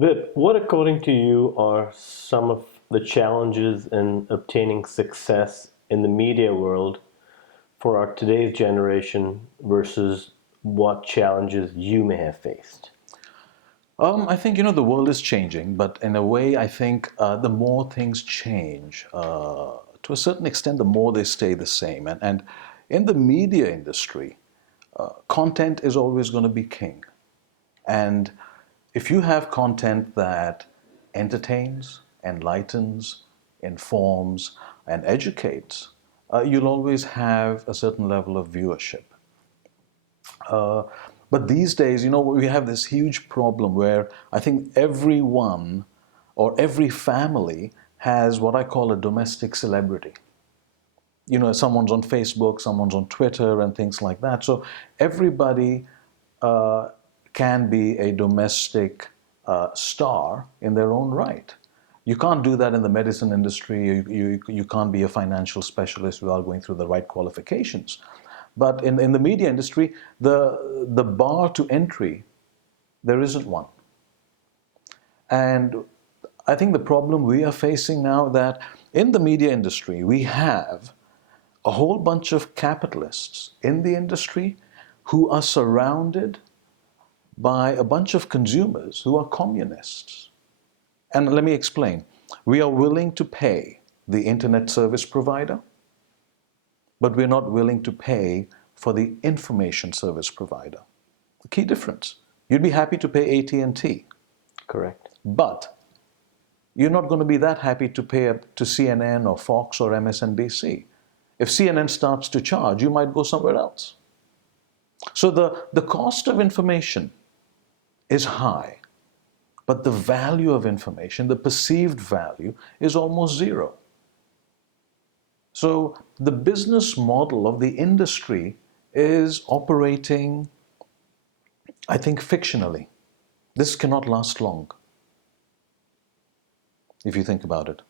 Vip, what according to you are some of the challenges in obtaining success in the media world for our today's generation versus what challenges you may have faced? I think the world is changing, but in a way, I think the more things change, to a certain extent, the more they stay the same. And in the media industry, content is always going to be king. And if you have content that entertains, enlightens, informs, and educates, you'll always have a certain level of viewership. Uh, but these days, we have this huge problem where I think everyone or every family has what I call a domestic celebrity. Someone's on Facebook, someone's on Twitter, and things like that. So everybody uh, can be a domestic star in their own right. You can't do that in the medicine industry. You can't be a financial specialist without going through the right qualifications. But in the media industry, the bar to entry, there isn't one. And I think the problem we are facing now that in the media industry, we have a whole bunch of capitalists in the industry who are surrounded by a bunch of consumers who are communists. And let me explain. We are willing to pay the internet service provider, but we're not willing to pay for the information service provider. The key difference. You'd be happy to pay AT&T, Correct. but you're not going to be that happy to pay to CNN or Fox or MSNBC. If CNN starts to charge, you might go somewhere else. So the cost of information is high, but the value of information, the perceived value, is almost zero. So the business model of the industry is operating, I think, fictionally. This cannot last long, if you think about it.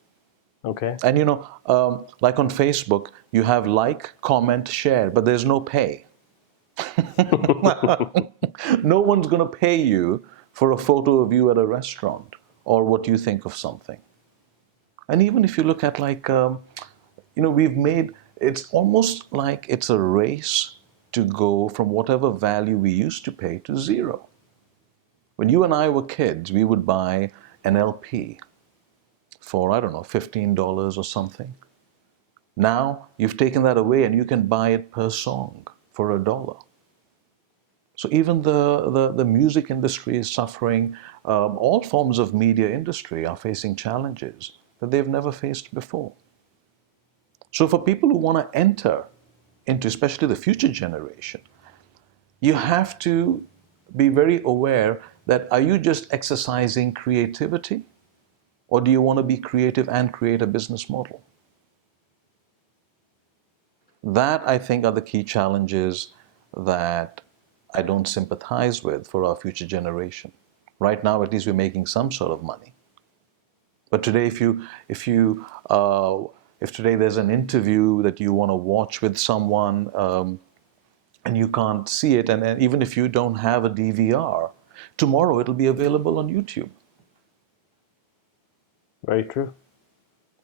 Okay. And like on Facebook, you have like, comment, share, but there's no pay. No one's going to pay you for a photo of you at a restaurant or what you think of something. And even if you look at we've made, it's almost like it's a race to go from whatever value we used to pay to zero. When you and I were kids, we would buy an LP for, I don't know, $15 or something. Now you've taken that away and you can buy it per song for $1. So even the music industry is suffering. All forms of media industry are facing challenges that they've never faced before. So for people who want to enter into especially the future generation, you have to be very aware that are you just exercising creativity, or do you want to be creative and create a business model? That, I think, are the key challenges that I don't sympathize with for our future generation. Right now, at least we're making some sort of money. But today, if today there's an interview that you want to watch with someone and you can't see it, and even if you don't have a DVR, tomorrow it'll be available on YouTube. Very true.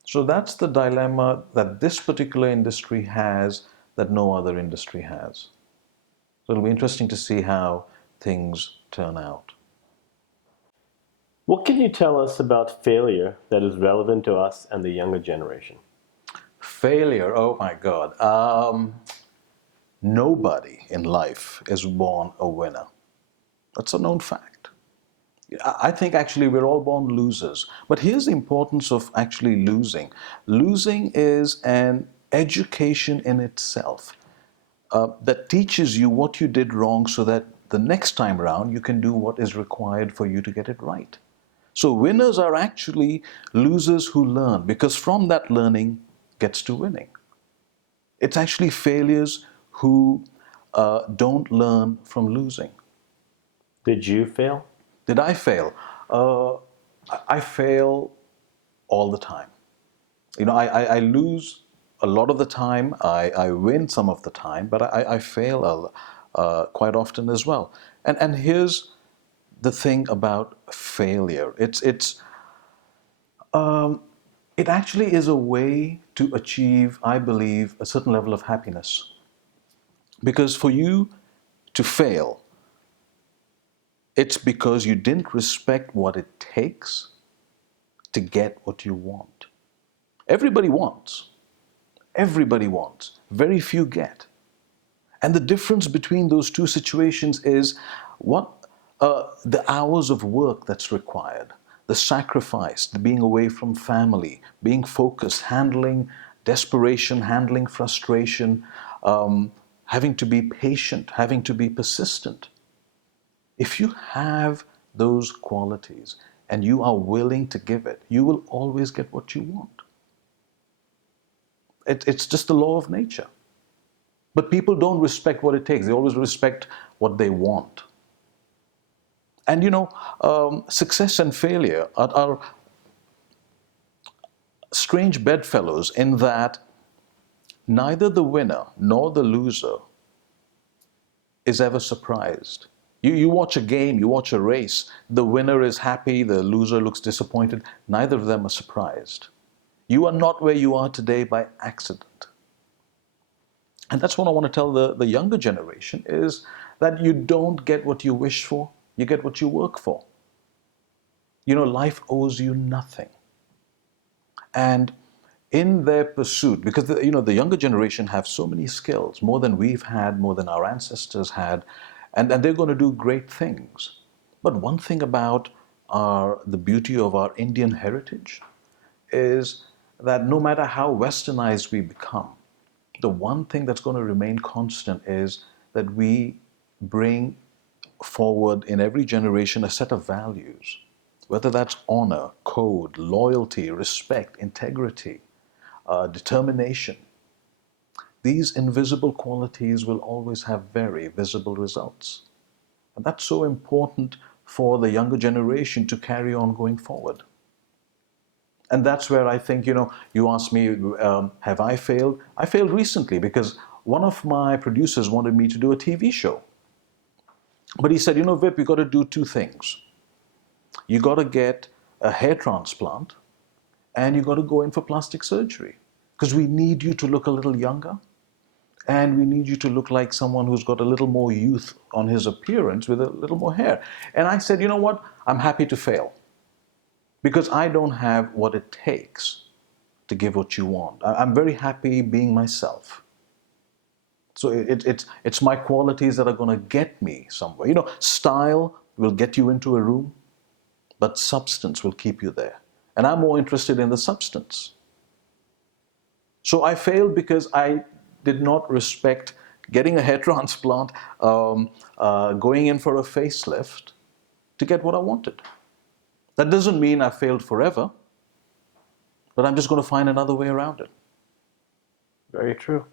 So that's the dilemma that this particular industry has that no other industry has. So it'll be interesting to see how things turn out. What can you tell us about failure that is relevant to us and the younger generation? Failure, oh my God. Nobody in life is born a winner. That's a known fact. I think actually we're all born losers. But here's the importance of actually losing. Losing is an education in itself that teaches you what you did wrong so that the next time around you can do what is required for you to get it right. So winners are actually losers who learn, because from that learning gets to winning. It's actually failures who don't learn from losing. Did you fail? Did I fail? I fail all the time. I lose a lot of the time. I win some of the time, but I fail quite often as well. And here's the thing about failure. It actually is a way to achieve, I believe, a certain level of happiness. Because for you to fail, it's because you didn't respect what it takes to get what you want. Everybody wants. Everybody wants. Very few get. And the difference between those two situations is what the hours of work that's required, the sacrifice, the being away from family, being focused, handling desperation, handling frustration, having to be patient, having to be persistent. If you have those qualities and you are willing to give it, you will always get what you want. It's just the law of nature. But people don't respect what it takes. They always respect what they want. And success and failure are strange bedfellows in that neither the winner nor the loser is ever surprised. You watch a game, you watch a race, the winner is happy, the loser looks disappointed. Neither of them are surprised. You are not where you are today by accident. And that's what I want to tell the younger generation is that you don't get what you wish for, you get what you work for. Life owes you nothing. And in their pursuit, because the younger generation have so many skills, more than we've had, more than our ancestors had, and they're going to do great things. But one thing about the beauty of our Indian heritage is that no matter how westernized we become, the one thing that's going to remain constant is that we bring forward in every generation a set of values, whether that's honor, code, loyalty, respect, integrity, determination. These invisible qualities will always have very visible results. And that's so important for the younger generation to carry on going forward. And that's where I think, you asked me, have I failed? I failed recently because one of my producers wanted me to do a TV show. But he said, Vipp, you got to do two things. You got to get a hair transplant and you got to go in for plastic surgery because we need you to look a little younger and we need you to look like someone who's got a little more youth on his appearance with a little more hair. And I said, you know what? I'm happy to fail because I don't have what it takes to give what you want. I'm very happy being myself. So it's my qualities that are going to get me somewhere. Style will get you into a room, but substance will keep you there. And I'm more interested in the substance. So I failed because I did not respect getting a hair transplant, going in for a facelift to get what I wanted. That doesn't mean I failed forever, but I'm just going to find another way around it. Very true.